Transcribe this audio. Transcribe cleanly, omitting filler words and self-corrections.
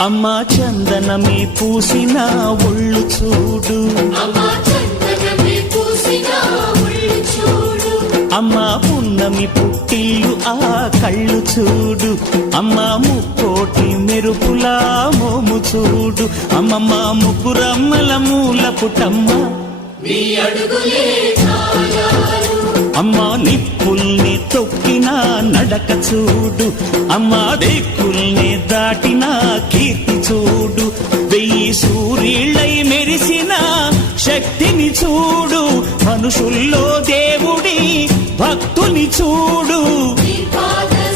అమ్మా చందనమే పూసిన ఒళ్ళు చూడు, అమ్మా పున్నమి పుట్టిల్లు ఆ కళ్ళు చూడు, అమ్మా ముక్కోటి మెరుపులా మోము చూడు, అమ్మమ్మ ముగ్గురమ్మల మూల పుటమ్మ అమ్మా నిప్పుల్ని తొక్కిన నడక చూడు, అమ్మా దిక్కుల్ని దాటిన కీర్తి చూడు, 1000 సూర్యుళ్ళై మెరిసిన శక్తిని చూడు, మనుషుల్లో దేవుడి భక్తుని చూడు.